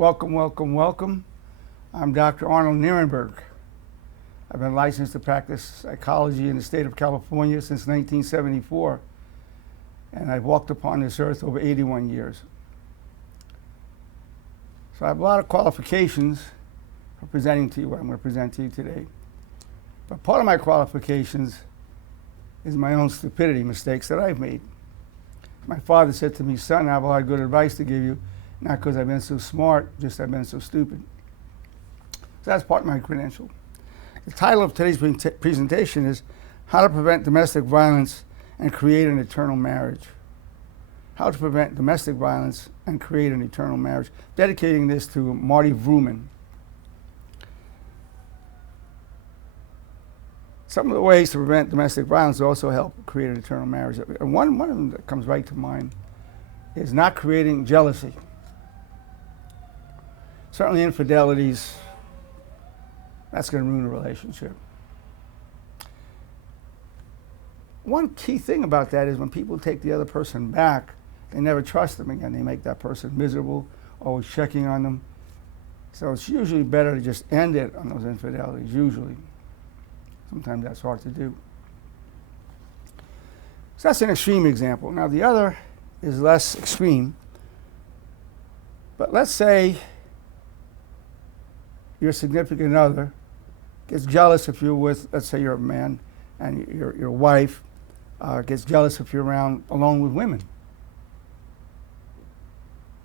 Welcome, welcome, welcome. I'm Dr. Arnold Nerenberg. I've been licensed to practice psychology in the state of California since 1974, and I've walked upon this earth over 81 years. So I have a lot of qualifications for presenting to you what I'm going to present to you today. But part of my qualifications is my own stupidity, mistakes that I've made. My father said to me, son, I have a lot of good advice to give you, not because I've been so smart, just I've been so stupid. So that's part of my credential. The title of today's presentation is How to Prevent Domestic Violence and Create an Eternal Marriage. How to Prevent Domestic Violence and Create an Eternal Marriage. Dedicating this to Marty Vrooman. Some of the ways to prevent domestic violence also help create an eternal marriage. And one of them that comes right to mind is not creating jealousy. Certainly infidelities, that's going to ruin a relationship. One key thing about that is when people take the other person back, they never trust them again. They make that person miserable, always checking on them. So it's usually better to just end it on those infidelities, usually. Sometimes that's hard to do. So that's an extreme example. Now the other is less extreme. But let's say your significant other gets jealous if you're with, let's say you're a man, and your wife gets jealous if you're around alone with women,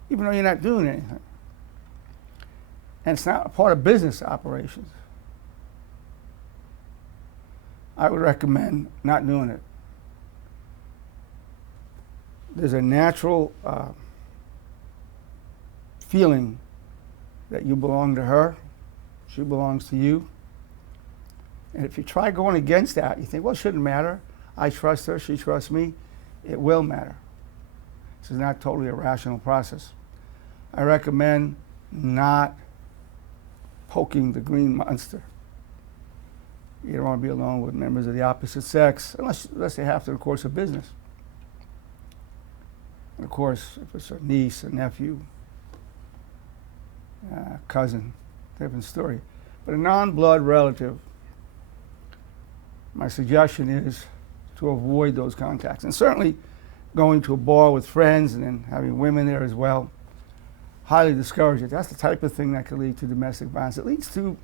even though you're not doing anything. And it's not a part of business operations. I would recommend not doing it. There's a natural feeling that you belong to her, she belongs to you. And if you try going against that, you think, well, it shouldn't matter. I trust her, she trusts me. It will matter. This is not totally a rational process. I recommend not poking the green monster. You don't want to be alone with members of the opposite sex, unless they have to, of course, of business. And of course, if it's a niece, a nephew, cousin, different story. But a non-blood relative, my suggestion is to avoid those contacts. And certainly going to a bar with friends and then having women there as well, highly discourage it. That's the type of thing that could lead to domestic violence. It leads to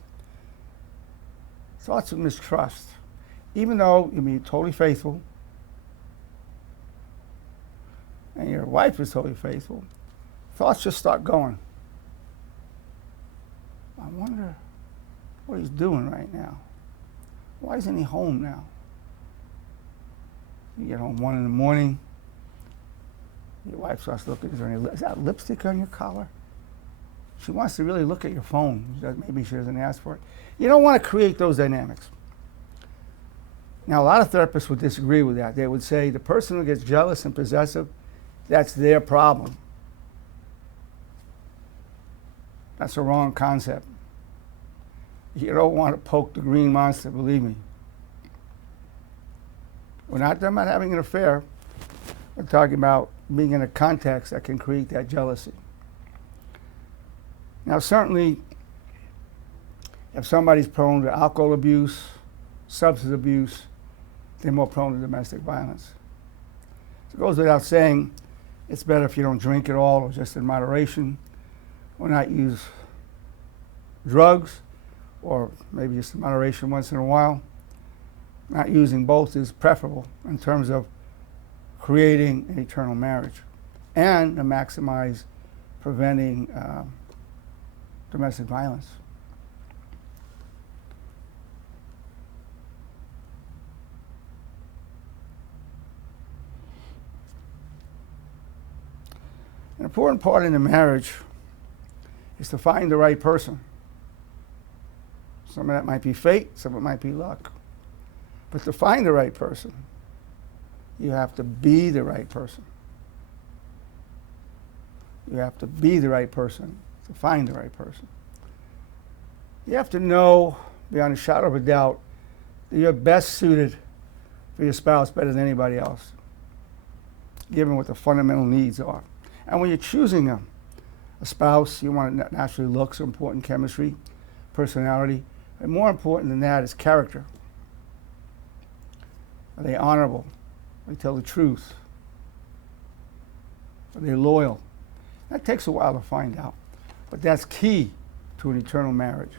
thoughts of mistrust. Even though you be totally faithful, and your wife is totally faithful, thoughts just start going. I wonder what he's doing right now. Why isn't he home now? You get home 1 in the morning, your wife starts looking, is that lipstick on your collar? She wants to really look at your phone. Maybe she doesn't ask for it. You don't want to create those dynamics. Now, a lot of therapists would disagree with that. They would say the person who gets jealous and possessive, that's their problem. That's a wrong concept. You don't want to poke the green monster, believe me. We're not talking about having an affair. We're talking about being in a context that can create that jealousy. Now, certainly, if somebody's prone to alcohol abuse, substance abuse, they're more prone to domestic violence. So it goes without saying, it's better if you don't drink at all or just in moderation, or not use drugs, or maybe just in moderation once in a while. Not using both is preferable in terms of creating an eternal marriage and to maximize preventing domestic violence. An important part in the marriage is to find the right person. Some of that might be fate, some of it might be luck. But to find the right person, you have to be the right person. You have to be the right person to find the right person. You have to know, beyond a shadow of a doubt, that you're best suited for your spouse better than anybody else, given what the fundamental needs are. And when you're choosing them, a spouse, you want naturally looks are important, chemistry, personality. And more important than that is character. Are they honorable? They tell the truth? Are they loyal? That takes a while to find out, but that's key to an eternal marriage.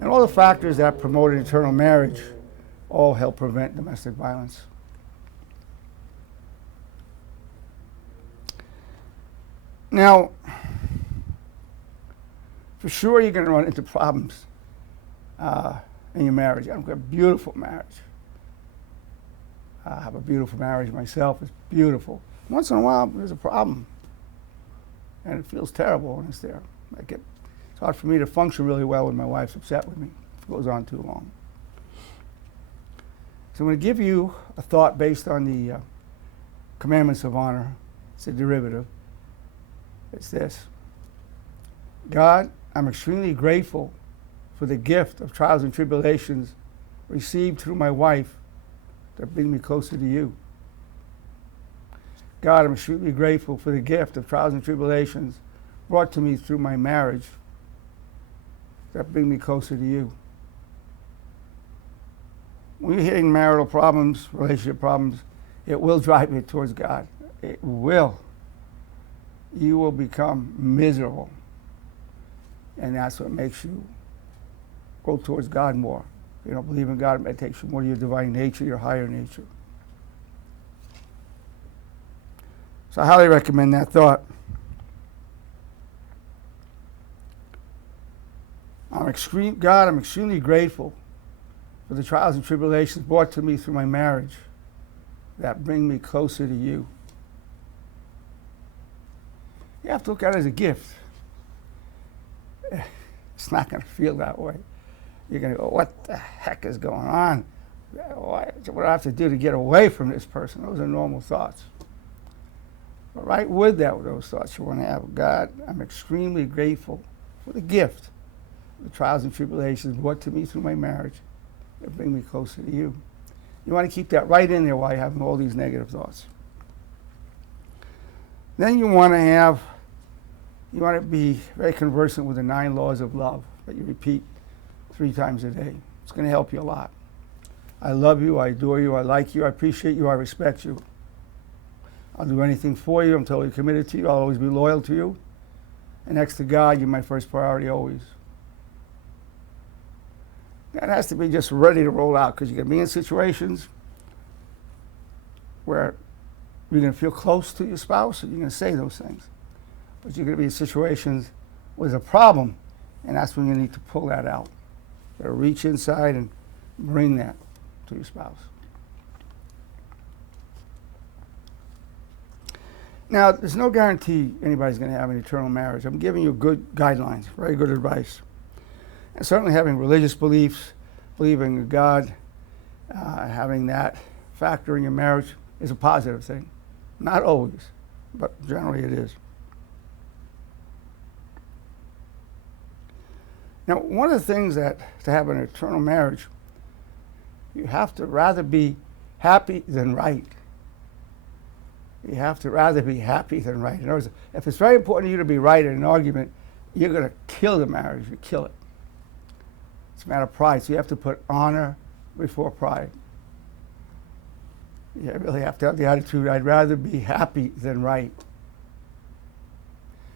And all the factors that promote an eternal marriage all help prevent domestic violence. Now, for sure you're going to run into problems in your marriage. I've got a beautiful marriage. I have a beautiful marriage myself. It's beautiful. Once in a while, there's a problem. And it feels terrible when it's there. It's hard for me to function really well when my wife's upset with me. If it goes on too long. So I'm going to give you a thought based on the commandments of honor. It's a derivative. It's this. God, I'm extremely grateful for the gift of trials and tribulations received through my wife that bring me closer to you. God, I'm extremely grateful for the gift of trials and tribulations brought to me through my marriage that bring me closer to you. When you're hitting marital problems, relationship problems, it will drive you towards God. It will. You will become miserable. And that's what makes you go towards God more. If you don't believe in God, it takes you more to your divine nature, your higher nature. So I highly recommend that thought. God, I'm extremely grateful for the trials and tribulations brought to me through my marriage that bring me closer to you. You have to look at it as a gift. It's not going to feel that way. You're going to go, what the heck is going on? What do I have to do to get away from this person? Those are normal thoughts. But right with those thoughts, you want to have, God, I'm extremely grateful for the gift, the trials and tribulations brought to me through my marriage that bring me closer to you. You want to keep that right in there while you're having all these negative thoughts. Then you want to be very conversant with the 9 laws of love that you repeat 3 times a day. It's going to help you a lot. I love you, I adore you, I like you, I appreciate you, I respect you. I'll do anything for you, I'm totally committed to you, I'll always be loyal to you. And next to God, you're my first priority always. That has to be just ready to roll out, because you're going to be in situations where you're going to feel close to your spouse and you're going to say those things. But you're going to be in situations where there's a problem, and that's when you need to pull that out. You got to reach inside and bring that to your spouse. Now, there's no guarantee anybody's going to have an eternal marriage. I'm giving you good guidelines, very good advice. And certainly having religious beliefs, believing in God, having that factor in your marriage is a positive thing. Not always, but generally it is. Now, one of the things that to have an eternal marriage, you have to rather be happy than right. You have to rather be happy than right. In other words, if it's very important to you to be right in an argument, you're going to kill the marriage. You kill it. It's a matter of pride. So you have to put honor before pride. You really have to have the attitude, I'd rather be happy than right.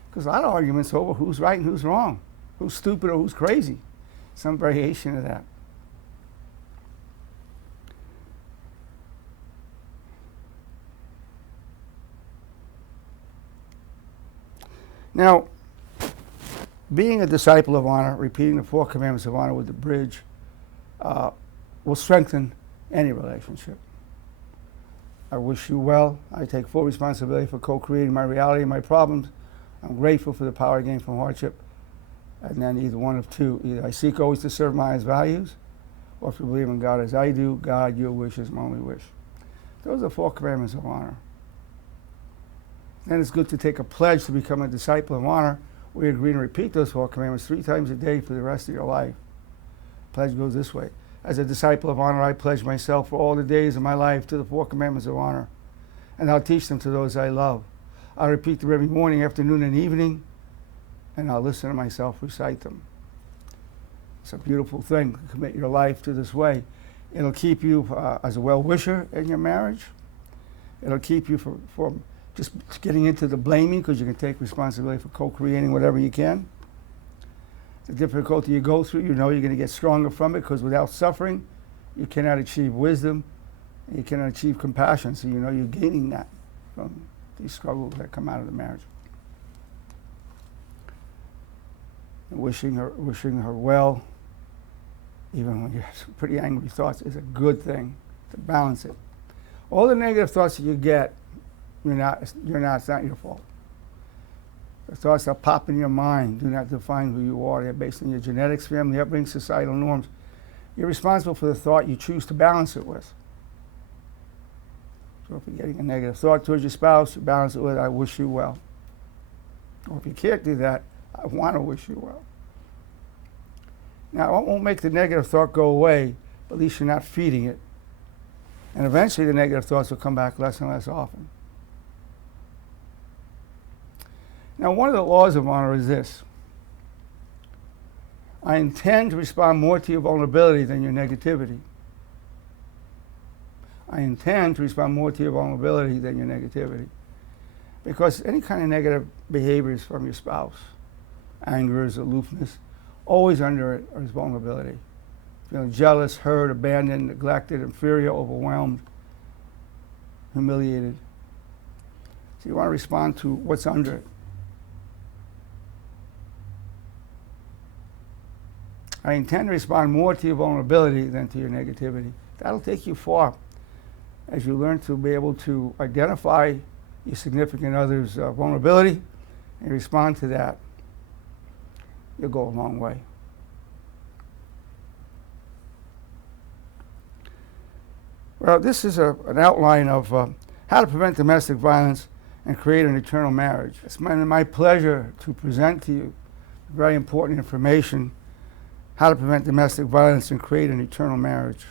Because a lot of arguments over who's right and who's wrong, who's stupid or who's crazy. Some variation of that. Now, being a disciple of honor, repeating the 4 commandments of honor with the bridge, will strengthen any relationship. I wish you well. I take full responsibility for co-creating my reality and my problems. I'm grateful for the power I gain from hardship. And then either one of two. Either I seek always to serve my values, or if you believe in God as I do, God, your wish is my only wish. Those are the 4 commandments of honor. Then it's good to take a pledge to become a disciple of honor. We agree to repeat those 4 commandments 3 times a day for the rest of your life. The pledge goes this way. As a disciple of honor, I pledge myself for all the days of my life to the 4 commandments of honor, and I'll teach them to those I love. I'll repeat them every morning, afternoon, and evening, and I'll listen to myself recite them. It's a beautiful thing to commit your life to this way. It'll keep you as a well-wisher in your marriage. It'll keep you from just getting into the blaming, because you can take responsibility for co-creating whatever you can. The difficulty you go through, you know you're going to get stronger from it, because without suffering, you cannot achieve wisdom, and you cannot achieve compassion. So you know you're gaining that from these struggles that come out of the marriage. And wishing her well, even when you have some pretty angry thoughts, is a good thing to balance it. All the negative thoughts that you get, it's not your fault. The thoughts that pop in your mind do not define who you are. They're based on your genetics, family upbringing, societal norms. You're responsible for the thought you choose to balance it with. So if you're getting a negative thought towards your spouse, you balance it with, I wish you well. Or if you can't do that, I want to wish you well. Now, it won't make the negative thought go away, but at least you're not feeding it. And eventually the negative thoughts will come back less and less often. Now, one of the laws of honor is this. I intend to respond more to your vulnerability than your negativity. I intend to respond more to your vulnerability than your negativity. Because any kind of negative behaviors from your spouse, anger, aloofness, always under it is vulnerability. Feeling jealous, hurt, abandoned, neglected, inferior, overwhelmed, humiliated. So you want to respond to what's under it. I intend to respond more to your vulnerability than to your negativity. That'll take you far as you learn to be able to identify your significant other's vulnerability and respond to that. You'll go a long way. Well, this is an outline of how to prevent domestic violence and create an eternal marriage. It's my pleasure to present to you very important information, how to prevent domestic violence and create an eternal marriage.